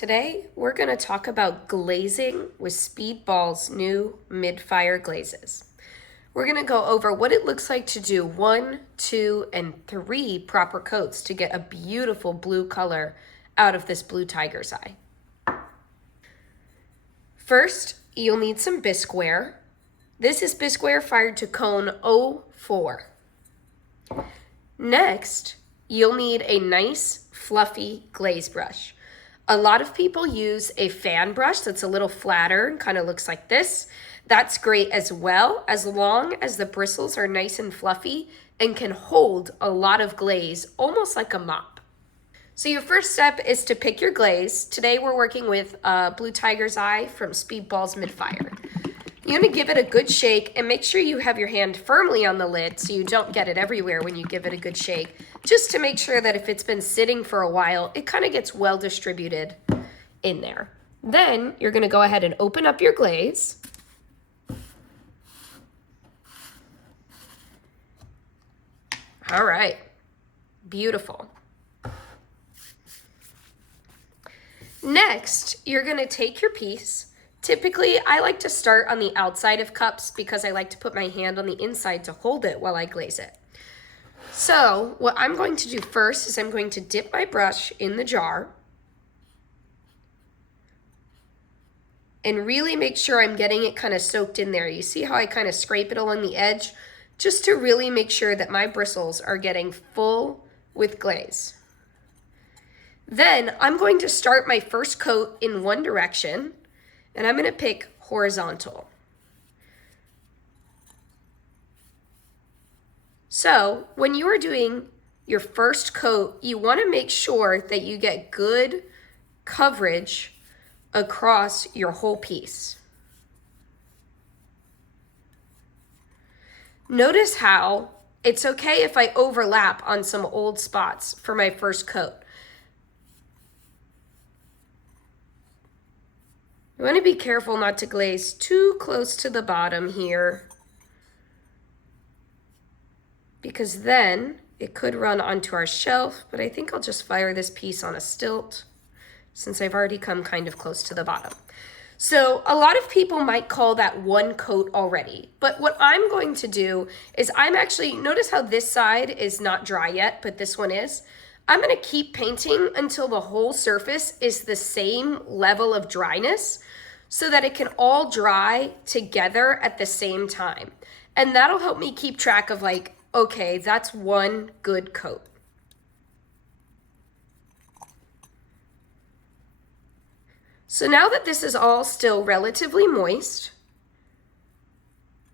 Today, we're going to talk about glazing with Speedball's new mid-fire glazes. We're going to go over what it looks like to do 1, 2, and 3 proper coats to get a beautiful blue color out of this blue tiger's eye. First, you'll need some bisqueware. This is bisqueware fired to cone 04. Next, you'll need a nice fluffy glaze brush. A lot of people use a fan brush that's a little flatter and kind of looks like this. That's great as well, as long as the bristles are nice and fluffy and can hold a lot of glaze, almost like a mop. So your first step is to pick your glaze. Today we're working with Blue Tiger's Eye from Speedball's Mid-Fire. You're going to give it a good shake and make sure you have your hand firmly on the lid so you don't get it everywhere when you give it a good shake, just to make sure that if it's been sitting for a while, it kind of gets well distributed in there. Then you're going to go ahead and open up your glaze. All right, beautiful. Next, you're going to take your piece. Typically, I like to start on the outside of cups because I like to put my hand on the inside to hold it while I glaze it. So what I'm going to do first is I'm going to dip my brush in the jar and really make sure I'm getting it kind of soaked in there. You see how I kind of scrape it along the edge? Just to really make sure that my bristles are getting full with glaze. Then I'm going to start my first coat in one direction, and I'm going to pick horizontal. So when you are doing your first coat, you want to make sure that you get good coverage across your whole piece. Notice how it's okay if I overlap on some old spots for my first coat. You want to be careful not to glaze too close to the bottom here, because then it could run onto our shelf, but I think I'll just fire this piece on a stilt since I've already come kind of close to the bottom. So a lot of people might call that one coat already, but what I'm going to do is notice how this side is not dry yet, but this one is. I'm going to keep painting until the whole surface is the same level of dryness so that it can all dry together at the same time. And that'll help me keep track of like, okay, that's one good coat. So now that this is all still relatively moist,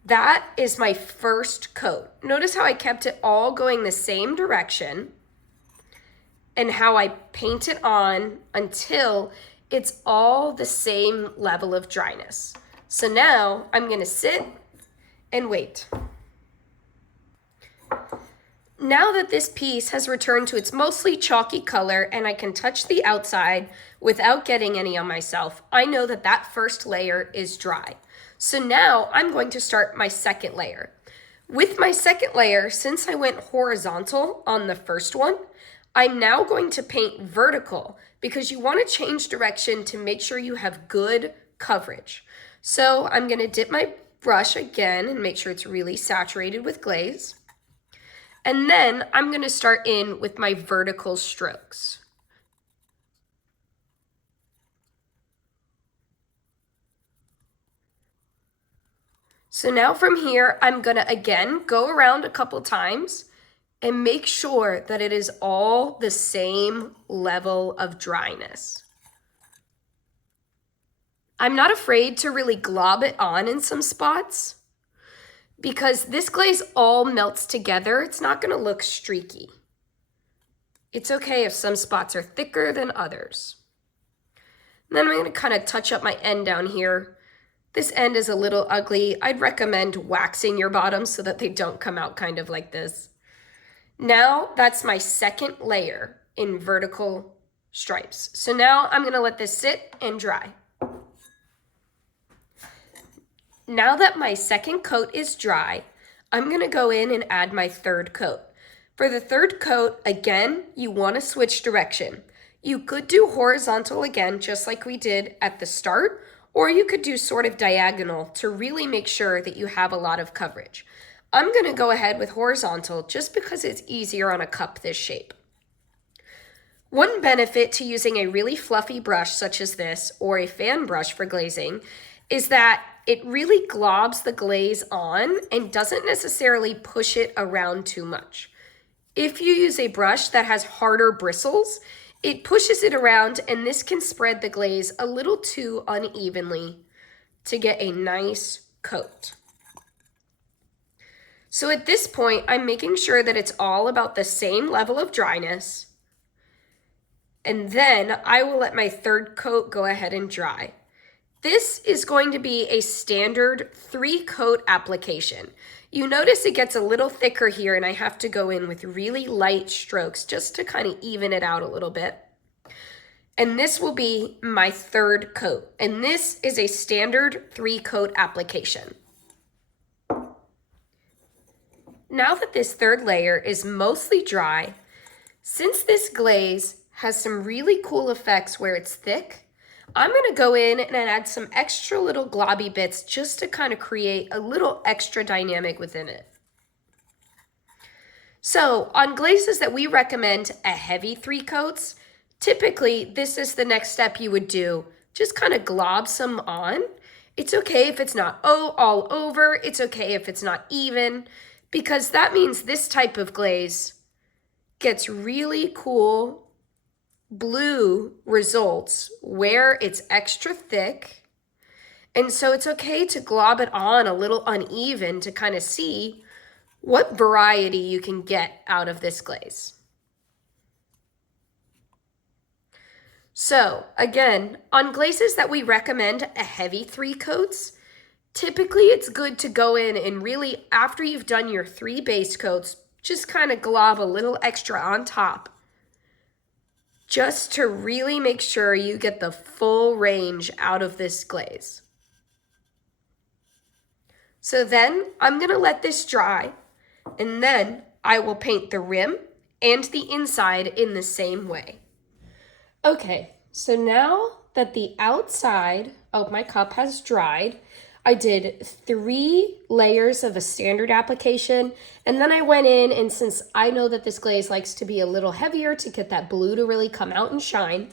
that is my first coat. Notice how I kept it all going the same direction and how I paint it on until it's all the same level of dryness. So now I'm going to sit and wait. Now that this piece has returned to its mostly chalky color and I can touch the outside without getting any on myself, I know that that first layer is dry. So now I'm going to start my second layer. With my second layer, since I went horizontal on the first one, I'm now going to paint vertical because you want to change direction to make sure you have good coverage. So I'm going to dip my brush again and make sure it's really saturated with glaze. And then I'm going to start in with my vertical strokes. So now from here, I'm going to again go around a couple times and make sure that it is all the same level of dryness. I'm not afraid to really glob it on in some spots because this glaze all melts together. It's not going to look streaky. It's okay if some spots are thicker than others. And then I'm going to kind of touch up my end down here. This end is a little ugly. I'd recommend waxing your bottoms so that they don't come out kind of like this. Now that's my second layer in vertical stripes. So now I'm going to let this sit and dry. Now that my second coat is dry, I'm going to go in and add my third coat. For the third coat, again, you want to switch direction. You could do horizontal again, just like we did at the start, or you could do sort of diagonal to really make sure that you have a lot of coverage. I'm gonna go ahead with horizontal just because it's easier on a cup this shape. One benefit to using a really fluffy brush such as this, or a fan brush for glazing, is that it really globs the glaze on and doesn't necessarily push it around too much. If you use a brush that has harder bristles, it pushes it around and this can spread the glaze a little too unevenly to get a nice coat. So at this point, I'm making sure that it's all about the same level of dryness. And then I will let my third coat go ahead and dry. This is going to be a standard 3-coat application. You notice it gets a little thicker here and I have to go in with really light strokes just to kind of even it out a little bit. And this will be my third coat. And this is a standard 3-coat application. Now that this third layer is mostly dry, since this glaze has some really cool effects where it's thick, I'm gonna go in and add some extra little globby bits just to kind of create a little extra dynamic within it. So on glazes that we recommend a heavy 3 coats, typically this is the next step you would do. Just kind of glob some on. It's okay if it's not all over, it's okay if it's not even, because that means this type of glaze gets really cool blue results where it's extra thick. And so it's okay to glob it on a little uneven to kind of see what variety you can get out of this glaze. So again, on glazes that we recommend a heavy 3 coats, typically it's good to go in and really, after you've done your 3 base coats, just kind of glob a little extra on top, just to really make sure you get the full range out of this glaze. So then I'm gonna let this dry, and then I will paint the rim and the inside in the same way. Okay, so now that the outside of my cup has dried, I did 3 layers of a standard application, and then I went in, and since I know that this glaze likes to be a little heavier to get that blue to really come out and shine,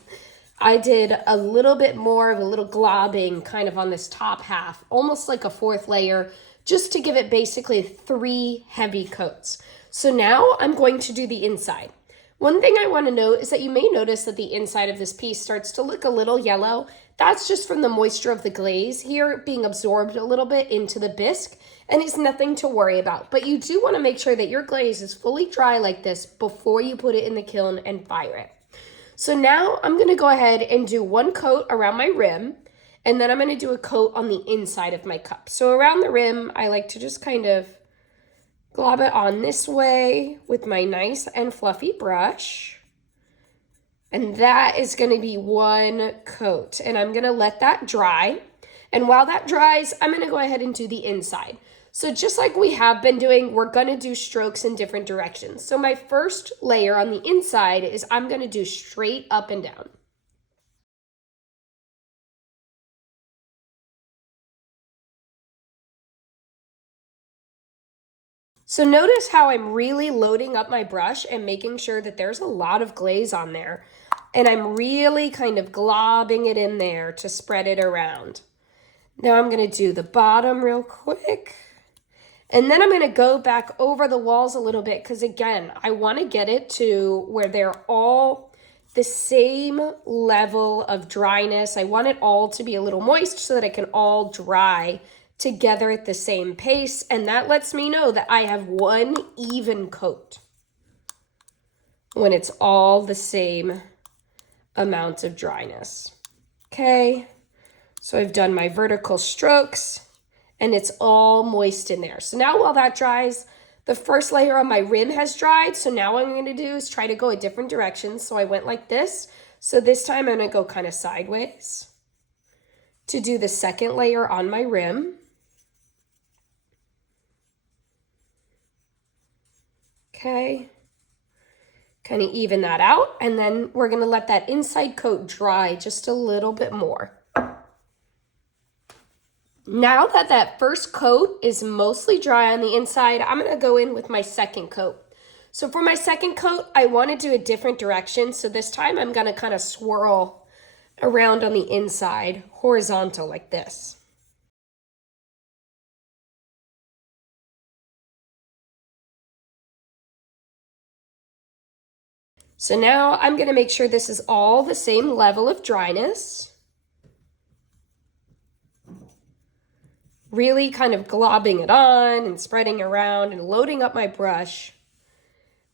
I did a little bit more of a little globbing kind of on this top half, almost like a 4th layer, just to give it basically 3 heavy coats. So now I'm going to do the inside. One thing I want to note is that you may notice that the inside of this piece starts to look a little yellow. That's just from the moisture of the glaze here being absorbed a little bit into the bisque, and it's nothing to worry about. But you do want to make sure that your glaze is fully dry like this before you put it in the kiln and fire it. So now I'm going to go ahead and do 1 coat around my rim, and then I'm going to do a coat on the inside of my cup. So around the rim, I like to just kind of glob it on this way with my nice and fluffy brush. And that is going to be 1 coat. And I'm going to let that dry. And while that dries, I'm going to go ahead and do the inside. So just like we have been doing, we're going to do strokes in different directions. So my first layer on the inside is I'm going to do straight up and down. So notice how I'm really loading up my brush and making sure that there's a lot of glaze on there. And I'm really kind of globbing it in there to spread it around. Now I'm going to do the bottom real quick. And then I'm going to go back over the walls a little bit because, again, I want to get it to where they're all the same level of dryness. I want it all to be a little moist so that it can all dry together at the same pace, and that lets me know that I have 1 even coat when it's all the same amount of dryness. Okay, so I've done my vertical strokes and it's all moist in there. So now while that dries, the first layer on my rim has dried. So now what I'm going to do is try to go a different direction. So I went like this. So this time I'm going to go kind of sideways to do the second layer on my rim. Okay, Kind of even that out, and then we're gonna let that inside coat dry just a little bit more. Now that that first coat is mostly dry on the inside, I'm gonna go in with my second coat. So for my second coat, I wanna do a different direction. So this time I'm gonna kind of swirl around on the inside, horizontal like this. So now I'm gonna make sure this is all the same level of dryness. Really kind of globbing it on and spreading around and loading up my brush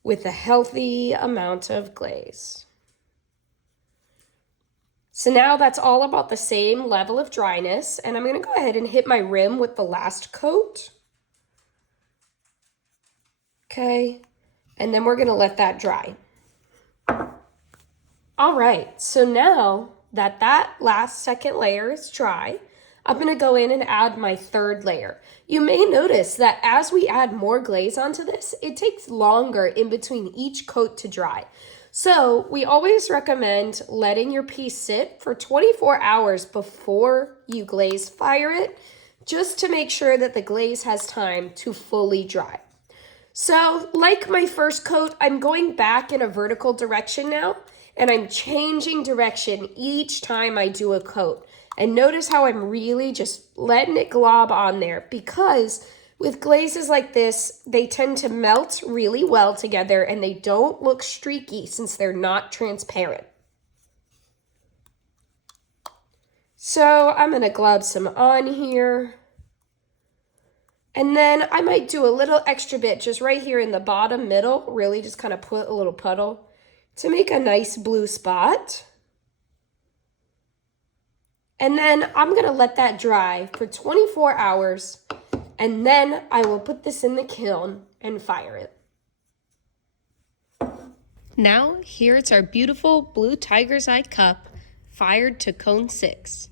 with a healthy amount of glaze. So now that's all about the same level of dryness, and I'm gonna go ahead and hit my rim with the last coat. Okay, and then we're gonna let that dry. All right, so now that that last second layer is dry, I'm gonna go in and add my third layer. You may notice that as we add more glaze onto this, it takes longer in between each coat to dry. So we always recommend letting your piece sit for 24 hours before you glaze fire it, just to make sure that the glaze has time to fully dry. So like my first coat, I'm going back in a vertical direction now, and I'm changing direction each time I do a coat. And notice how I'm really just letting it glob on there, because with glazes like this, they tend to melt really well together and they don't look streaky since they're not transparent. So I'm gonna glob some on here. And then I might do a little extra bit just right here in the bottom middle, really just kind of put a little puddle to make a nice blue spot. And then I'm gonna let that dry for 24 hours, and then I will put this in the kiln and fire it. Now, here it's our beautiful blue tiger's eye cup, fired to cone 6.